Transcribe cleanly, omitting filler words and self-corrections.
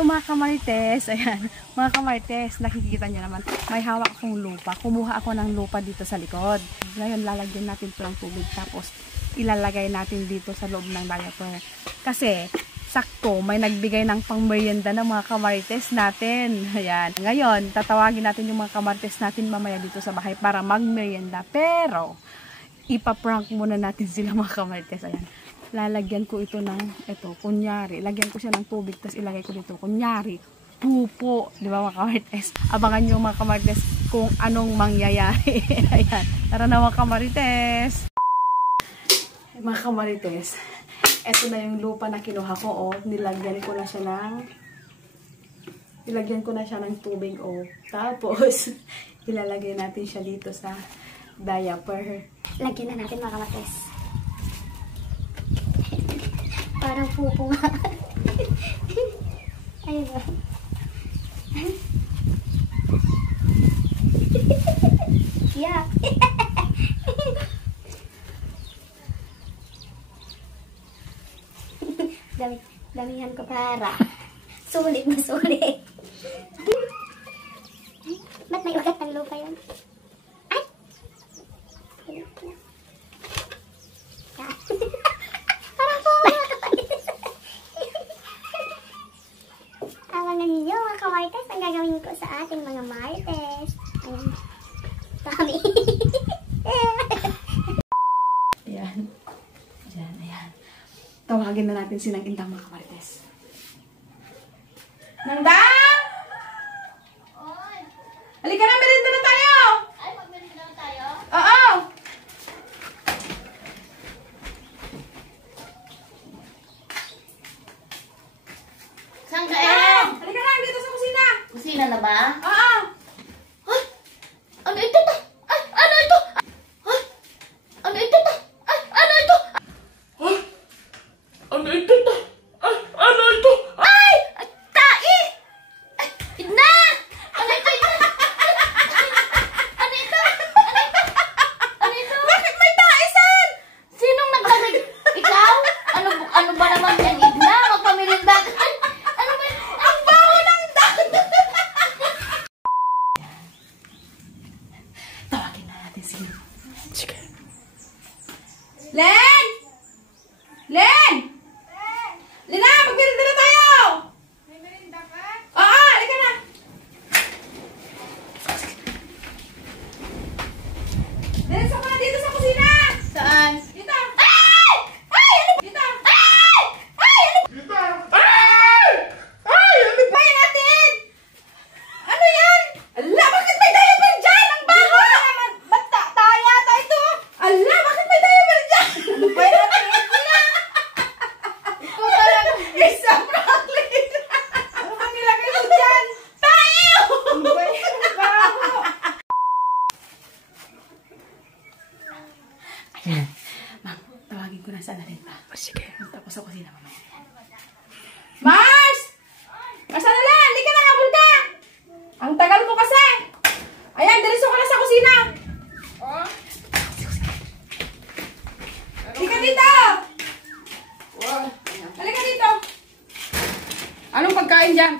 Hello mga kamarites. Ayan, mga kamarites, nakikita nyo naman, may hawak akong lupa. Kumuha ako ng lupa dito sa likod. Ngayon, lalagyan natin ito ng tubig. Tapos, ilalagay natin dito sa loob ng diaper. Kasi, sakto, may nagbigay ng pang-merienda ng mga kamarites natin. Ayan. Ngayon, tatawagin natin yung mga kamarites natin mamaya dito sa bahay para mag-merienda. Pero, ipaprank muna natin sila mga kamarites. Ayan. Lalagyan ko ito ng, kunyari, lagyan ko siya ng tubig, tapos ilagay ko dito, kunyari, pupo, di ba mga kamarites? Abangan nyo mga kamarites kung anong mangyayari. Ayan, tara na mga kamarites! Mga kamarites, ito na yung lupa na kinuha ko, nilagyan ko na siya ng tubig, tapos, ilalagay natin siya dito sa diaper. Lagyan na natin mga kamarites. Parang pupo nga. Ayun ba? Yeah. Damihan ko para. Sulit na sulit. Ba't may ugat ng lupa yun? Ay! Ninyo mga kamarites, ang gagawin ko sa ating mga marites. Ayan. Dami. Ayan. Ayan. Tawagin na natin si Nang Indang mga kamarites. Nangdang! Halika na, merienda na tayo! Ay, mag-merienda na tayo? Oo! Saan ka eh? Halika na, dito sa kusina! Kusina na ba? Oo! Ay! Ano ito ta? Ay! Ano ito? Ay! Ano ito ta? Ay! Ano ito? Ay! Ano ito ta? Ay! Ano ito? Ay! Tai! Ay! Idna! Ano ito? Ano ito? Ano ito? Ano ito? Bakit may taisan? Sinong naglamig? Ikaw? Ano ba naman yan, Idna? Magpamirinda ka? Ano ba? Ang baho ng dahon! Tawagin na natin si Sige. Len! Len! Lina, mag-merienda na tayo! May merienda ka? Oo, halika na! Diretso ka na dito sa kusina! Saan? Dito! Ay! Ay! Ano ba? Dito! Ay! Ay! Ano ba? Dito! Ay! Ay! Ano ba yan natin? Ano yan? Ala, bakit may diaper dyan? Ang baho! Ba't tayo yata ito? Ala, bakit may diaper dyan? Ano ba yan natin? Ito talaga. Isa, Franklin! Ano bang nilagay mo dyan? Tayo! Ano ba yan? Ang baho! Ayan. Ma'am, tawagin ko na sa natin pa. Sige. Tapos sa kusina mamaya. Mars! Mars, ano lang? Hindi ka nakabul ka! Ang tagal mo kasi! Ayan, diretso ka na sa kusina! Oh? Halika dito! Halika dito! Anong pagkain dyan?